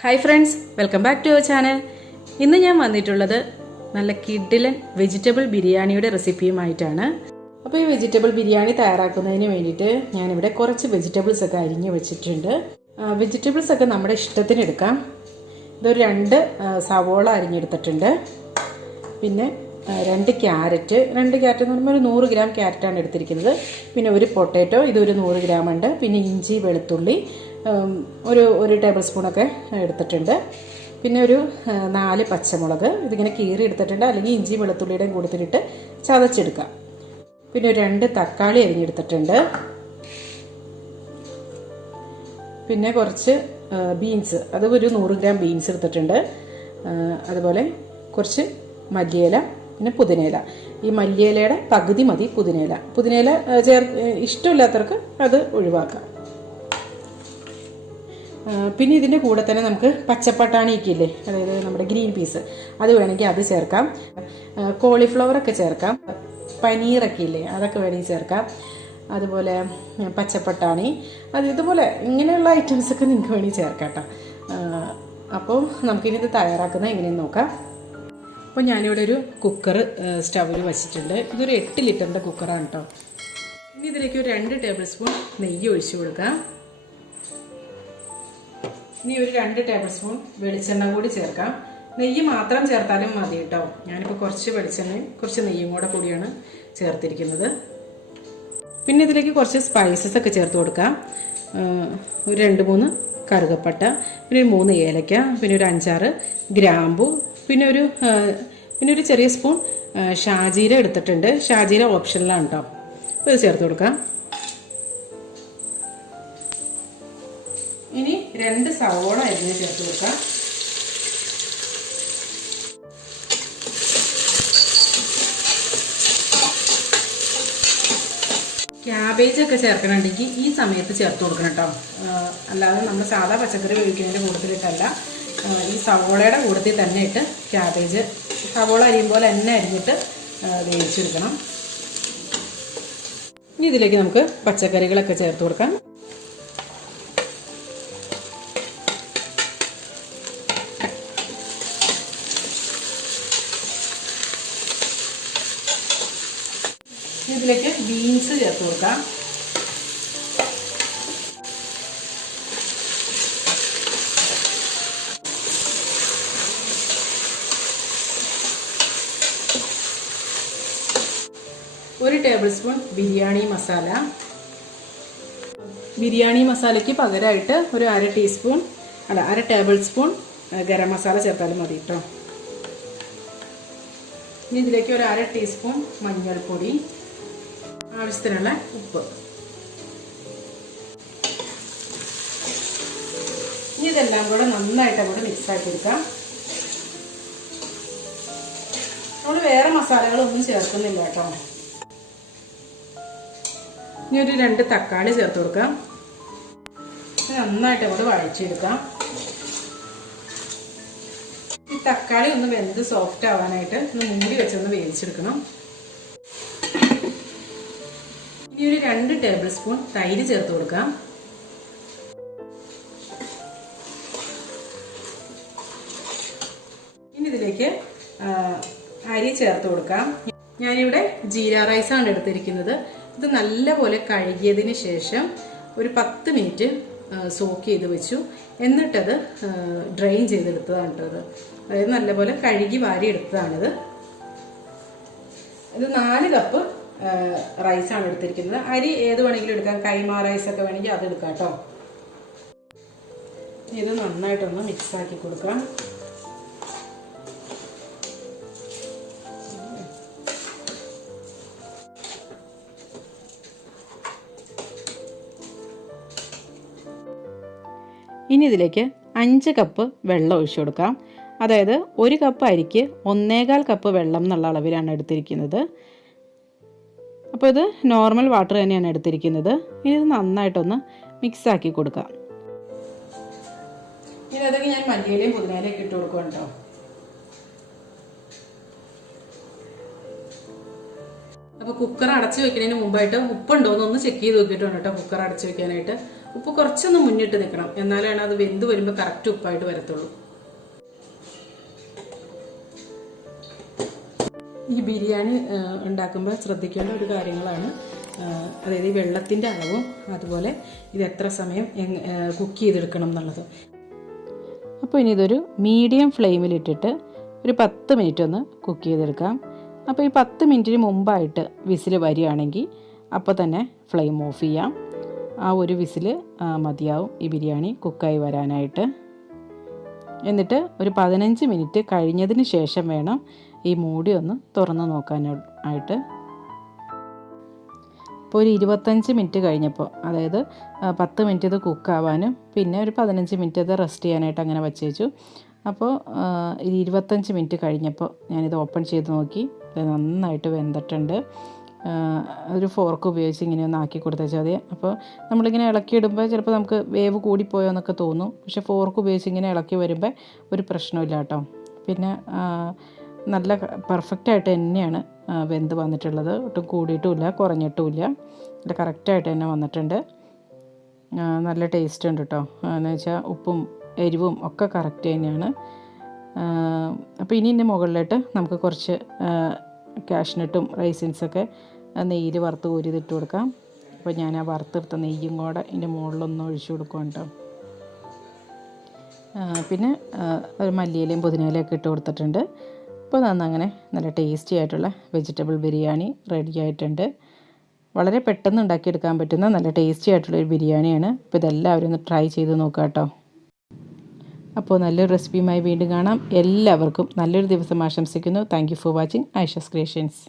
Hi friends, welcome back to your channel. ഇന്ന് ഞാൻ വന്നിട്ടുള്ളത് നല്ല കിഡിലൻ വെജിറ്റബിൾ ബിരിയാണിയുടെ റെസിപ്പിയുമായിട്ടാണ്. അപ്പോൾ ഈ വെജിറ്റബിൾ ബിരിയാണി തയ്യാറാക്കുന്നതിന് വേണ്ടിയിട്ട് ഞാനിവിടെ കുറച്ച് വെജിറ്റബിൾസ് ഒക്കെ അരിഞ്ഞ് വെച്ചിട്ടുണ്ട്. വെജിറ്റബിൾസ് ഒക്കെ നമ്മുടെ ഇഷ്ടത്തിന് എടുക്കാം. ഇതൊരു 2 സവോള അരിഞ്ഞെടുത്തിട്ടുണ്ട്. പിന്നെ 2 ക്യാരറ്റ് എന്ന് പറയുമ്പോൾ ഒരു 100 ഗ്രാം ക്യാരറ്റാണ് എടുത്തിരിക്കുന്നത്. പിന്നെ ഒരു പൊട്ടാറ്റോ, ഇതൊരു 100 ഗ്രാം ഉണ്ട്. പിന്നെ ഇഞ്ചി, വെളുത്തുള്ളി ഒരു ടേബിൾ സ്പൂണൊക്കെ എടുത്തിട്ടുണ്ട്. പിന്നെ ഒരു 4 പച്ചമുളക് ഇതിങ്ങനെ കീറി എടുത്തിട്ടുണ്ട്, അല്ലെങ്കിൽ ഇഞ്ചി വെളുത്തുള്ളിയുടെയും കൂട്ടത്തിലിട്ട് ചതച്ചെടുക്കാം. പിന്നെ ഒരു 2 തക്കാളി അരിഞ്ഞെടുത്തിട്ടുണ്ട്. പിന്നെ കുറച്ച് ബീൻസ്, അത് ഒരു 100 ഗ്രാം ബീൻസ് എടുത്തിട്ടുണ്ട്. അതുപോലെ കുറച്ച് മല്ലിയില, പിന്നെ പുതിനയില. ഈ മല്ലിയിലയുടെ പകുതി മതി പുതിനയില ഇഷ്ടമില്ലാത്തവർക്ക് അത് ഒഴിവാക്കാം. പിന്നെ ഇതിൻ്റെ കൂടെ തന്നെ നമുക്ക് പച്ചപ്പട്ടാണിയൊക്കെ ഇല്ലേ, അതായത് നമ്മുടെ ഗ്രീൻ പീസ്, അത് വേണമെങ്കിൽ അത് ചേർക്കാം. കോളിഫ്ലവറൊക്കെ ചേർക്കാം. പനീറൊക്കെ ഇല്ലേ, അതൊക്കെ വേണമെങ്കിൽ ചേർക്കാം. അതുപോലെ പച്ചപ്പട്ടാണി, ഇതുപോലെ ഇങ്ങനെയുള്ള ഐറ്റംസൊക്കെ നിങ്ങൾക്ക് വേണമെങ്കിൽ ചേർക്കാം കേട്ടോ. അപ്പോൾ നമുക്കിനി ഇത് തയ്യാറാക്കുന്നത് എങ്ങനെയെന്ന് നോക്കാം. അപ്പോൾ ഞാനിവിടെ ഒരു കുക്കർ സ്റ്റൗവിൽ വെച്ചിട്ടുണ്ട്. ഇതൊരു 8 ലിറ്ററിൻ്റെ കുക്കറാണ് കേട്ടോ. ഇനി ഇതിലേക്ക് ഒരു 2 ടേബിൾ സ്പൂൺ നെയ്യ് ഒഴിച്ചു കൊടുക്കാം. ഇനി ഒരു 2 ടേബിൾ സ്പൂൺ വെളിച്ചെണ്ണ കൂടി ചേർക്കാം. നെയ്യ് മാത്രം ചേർത്താലും മതി കേട്ടോ. ഞാനിപ്പോൾ കുറച്ച് വെളിച്ചെണ്ണയും കുറച്ച് നെയ്യും കൂടിയാണ് ചേർത്തിരിക്കുന്നത്. പിന്നെ ഇതിലേക്ക് കുറച്ച് സ്പൈസസ് ഒക്കെ ചേർത്ത് കൊടുക്കാം. ഒരു 2-3 കറുകപ്പട്ട, പിന്നെ ഒരു 3 ഏലക്ക, പിന്നെ ഒരു 5-6 ഗ്രാമ്പു, പിന്നെ ഒരു ചെറിയ സ്പൂൺ ഷാജീര എടുത്തിട്ടുണ്ട്. ഷാജീര ഓപ്ഷനിലാണ് കേട്ടോ. അപ്പോൾ ഇത് ചേർത്ത് കൊടുക്കാം. ഇനി 2 സവോള അരിഞ്ഞ് ചേർത്ത് കൊടുക്കാം. ക്യാബേജ് ഒക്കെ ചേർക്കണമെങ്കിൽ ഈ സമയത്ത് ചേർത്ത് കൊടുക്കണം കേട്ടോ. അല്ലാതെ നമ്മൾ സാധാ പച്ചക്കറി വേവിക്കുന്നതിൻ്റെ കൂട്ടത്തിലിട്ടല്ല, ഈ സവോളയുടെ കൂട്ടത്തിൽ തന്നെ ഇട്ട് ക്യാബേജ് സവോള അരിയുമ്പോൾ തന്നെ അരിഞ്ഞിട്ട് വേവിച്ചെടുക്കണം. ഇനി ഇതിലേക്ക് നമുക്ക് പച്ചക്കറികളൊക്കെ ചേർത്ത് കൊടുക്കാം. ഇതിലേക്ക് ബീൻസ് ചേർത്ത് കൊടുക്കാം. ഒരു ടേബിൾ സ്പൂൺ ബിരിയാണി മസാല. ബിരിയാണി മസാലയ്ക്ക് പകരമായിട്ട് ഒരു അര ടേബിൾ സ്പൂൺ ഗരം മസാല ചേർത്താലും മതി കേട്ടോ. ഇനി ഇതിലേക്ക് ഒരു 1/2 ടീസ്പൂൺ മഞ്ഞൾപ്പൊടി, ആവശ്യത്തിനുള്ള ഉപ്പ്. ഇനി ഇതെല്ലാം കൂടെ നന്നായിട്ട് അങ്ങോട്ട് മിക്സാക്കി എടുക്കാം. നമ്മൾ വേറെ മസാലകളൊന്നും ചേർക്കുന്നില്ല കേട്ടോ. ഇനി ഒരു 2 തക്കാളി ചേർത്ത് കൊടുക്കാം. നന്നായിട്ട് അങ്ങോട്ട് വഴച്ചെടുക്കാം. ഈ തക്കാളി ഒന്ന് വെന്ത് സോഫ്റ്റ് ആവാനായിട്ട് ഒന്ന് മൂടി വെച്ചൊന്ന് വേവിച്ചെടുക്കണം. ഇനി ഒരു 2 ടേബിൾ സ്പൂൺ തൈര് ചേർത്ത് കൊടുക്കാം. ഇനി ഇതിലേക്ക് അരി ചേർത്ത് കൊടുക്കാം. ഞാനിവിടെ ജീര റൈസാണ് എടുത്തിരിക്കുന്നത്. ഇത് നല്ലപോലെ കഴുകിയതിന് ശേഷം ഒരു 10 മിനിറ്റ് സോക്ക് ചെയ്ത് വെച്ചു. എന്നിട്ടത് ഡ്രെയിൻ ചെയ്തെടുത്തതാണ് കേട്ടോ. അതായത് നല്ലപോലെ കഴുകി വാരി എടുത്തതാണിത്. ഇത് 4 കപ്പ് റൈസാണ് എടുത്തിരിക്കുന്നത്. അരി ഏത് വേണമെങ്കിലും എടുക്കാം. കൈമ റൈസൊക്കെ വേണമെങ്കിൽ അത് എടുക്കാം കേട്ടോ. ഇത് നന്നായിട്ടൊന്ന് മിക്സാക്കി കൊടുക്കാം. ഇനി ഇതിലേക്ക് 5 കപ്പ് വെള്ളം ഒഴിച്ചു കൊടുക്കാം. അതായത് 1 കപ്പ് അരിക്ക് 1.25 കപ്പ് വെള്ളം എന്നുള്ള അളവിലാണ് എടുത്തിരിക്കുന്നത്. അപ്പോൾ ഇത് നോർമൽ വാട്ടർ തന്നെയാണ് എടുത്തിരിക്കുന്നത്. ഇനി ഇത് നന്നായിട്ടൊന്ന് മിക്സാക്കി കൊടുക്കാം. ഇനി അതൊക്കെ ഞാൻ മല്ലിയിലയും പുതിനയിലയും ഇട്ട് കൊടുക്കും കേട്ടോ. അപ്പോൾ കുക്കർ അടച്ചു വെക്കുന്നതിന് മുമ്പായിട്ട് ഉപ്പുണ്ടോ എന്നൊന്ന് ചെക്ക് ചെയ്ത് നോക്കിയിട്ടുണ്ട് കേട്ടോ. കുക്കർ അടച്ചു വെക്കാനായിട്ട് ഉപ്പ് കുറച്ചൊന്ന് മുന്നിട്ട് നിൽക്കണം, എന്നാലാണ് അത് വെന്ത് വരുമ്പോൾ കറക്റ്റ് ഉപ്പായിട്ട് വരത്തുള്ളൂ. ഈ ബിരിയാണി ഉണ്ടാക്കുമ്പോൾ ശ്രദ്ധിക്കേണ്ട ഒരു കാര്യങ്ങളാണ്, അതായത് ഈ വെള്ളത്തിൻ്റെ അളവും അതുപോലെ ഇത് എത്ര സമയം കുക്ക് ചെയ്തെടുക്കണം എന്നുള്ളത്. അപ്പോൾ ഇനി ഇതൊരു മീഡിയം ഫ്ലെയിമിലിട്ടിട്ട് ഒരു 10 മിനിറ്റ് ഒന്ന് കുക്ക് ചെയ്തെടുക്കാം. അപ്പോൾ ഈ 10 മിനിറ്റിന് മുമ്പായിട്ട് വിസിൽ വരികയാണെങ്കിൽ അപ്പോൾ തന്നെ ഫ്ലെയിം ഓഫ് ചെയ്യാം. ആ ഒരു വിസിൽ മതിയാവും ഈ ബിരിയാണി കുക്കായി വരാനായിട്ട്. എന്നിട്ട് ഒരു 15 മിനിറ്റ് കഴിഞ്ഞതിന് ശേഷം വേണം ഈ മൂടി ഒന്ന് തുറന്ന് നോക്കാനായിട്ട്. ഇപ്പോൾ ഒരു 25 മിനിറ്റ് കഴിഞ്ഞപ്പോൾ, അതായത് 10 മിനിറ്റ് ഇത് കുക്കാവാനും പിന്നെ ഒരു 15 മിനിറ്റ് ഇത് റെസ്റ്റ് ചെയ്യാനായിട്ട് അങ്ങനെ വച്ച് വെച്ചു. അപ്പോൾ 25 മിനിറ്റ് കഴിഞ്ഞപ്പോൾ ഞാനിത് ഓപ്പൺ ചെയ്ത് നോക്കി. ഇത് നന്നായിട്ട് വെന്തിട്ടുണ്ട്. ഒരു ഫോർക്ക് ഉപയോഗിച്ച് ഇങ്ങനെ ഒന്ന് ആക്കി കൊടുത്താൽ മതി. അപ്പോൾ നമ്മളിങ്ങനെ ഇളക്കിയിടുമ്പോൾ ചിലപ്പോൾ നമുക്ക് വേവ് കൂടിപ്പോയോ എന്നൊക്കെ തോന്നും. പക്ഷേ ഫോർക്ക് ഉപയോഗിച്ച് ഇങ്ങനെ ഇളക്കി വരുമ്പോൾ ഒരു പ്രശ്നമില്ല കേട്ടോ. പിന്നെ നല്ല പെർഫെക്റ്റായിട്ട് തന്നെയാണ് വെന്ത് വന്നിട്ടുള്ളത്. ഒട്ടും കൂടിയിട്ടുമില്ല കുറഞ്ഞിട്ടുമില്ല, നല്ല കറക്റ്റായിട്ട് തന്നെ വന്നിട്ടുണ്ട്. നല്ല ടേസ്റ്റ് ഉണ്ട് കേട്ടോ. എന്ന് വെച്ചാൽ ഉപ്പും എരിവും ഒക്കെ കറക്റ്റ് തന്നെയാണ്. അപ്പോൾ ഇനി ഇതിൻ്റെ മുകളിലായിട്ട് നമുക്ക് കുറച്ച് കാഷ്നട്ടും റൈസിൻസൊക്കെ നെയ്യിൽ വറുത്ത് കോരിതിട്ട് കൊടുക്കാം. അപ്പോൾ ഞാൻ ആ വറുത്തെടുത്ത നെയ്യും കൂടെ ഇതിൻ്റെ മുകളിലൊന്ന് ഒഴിച്ചു കൊടുക്കും കേട്ടോ. പിന്നെ ഒരു മല്ലിയിലയും പുതിനയിലയൊക്കെ ഇട്ട് കൊടുത്തിട്ടുണ്ട്. അപ്പോൾ അങ്ങനെ നല്ല ടേസ്റ്റി ആയിട്ടുള്ള വെജിറ്റബിൾ ബിരിയാണി റെഡി ആയിട്ടുണ്ട്. വളരെ പെട്ടെന്ന് ഉണ്ടാക്കിയെടുക്കാൻ പറ്റുന്ന നല്ല ടേസ്റ്റി ആയിട്ടുള്ളൊരു ബിരിയാണിയാണ്. അപ്പോൾ ഇതെല്ലാവരും ഒന്ന് ട്രൈ ചെയ്ത് നോക്കാം കേട്ടോ. അപ്പോൾ നല്ലൊരു റെസിപ്പിയുമായി വീണ്ടും കാണാം. എല്ലാവർക്കും നല്ലൊരു ദിവസം ആശംസിക്കുന്നു. Thank you for watching Aisha's creations.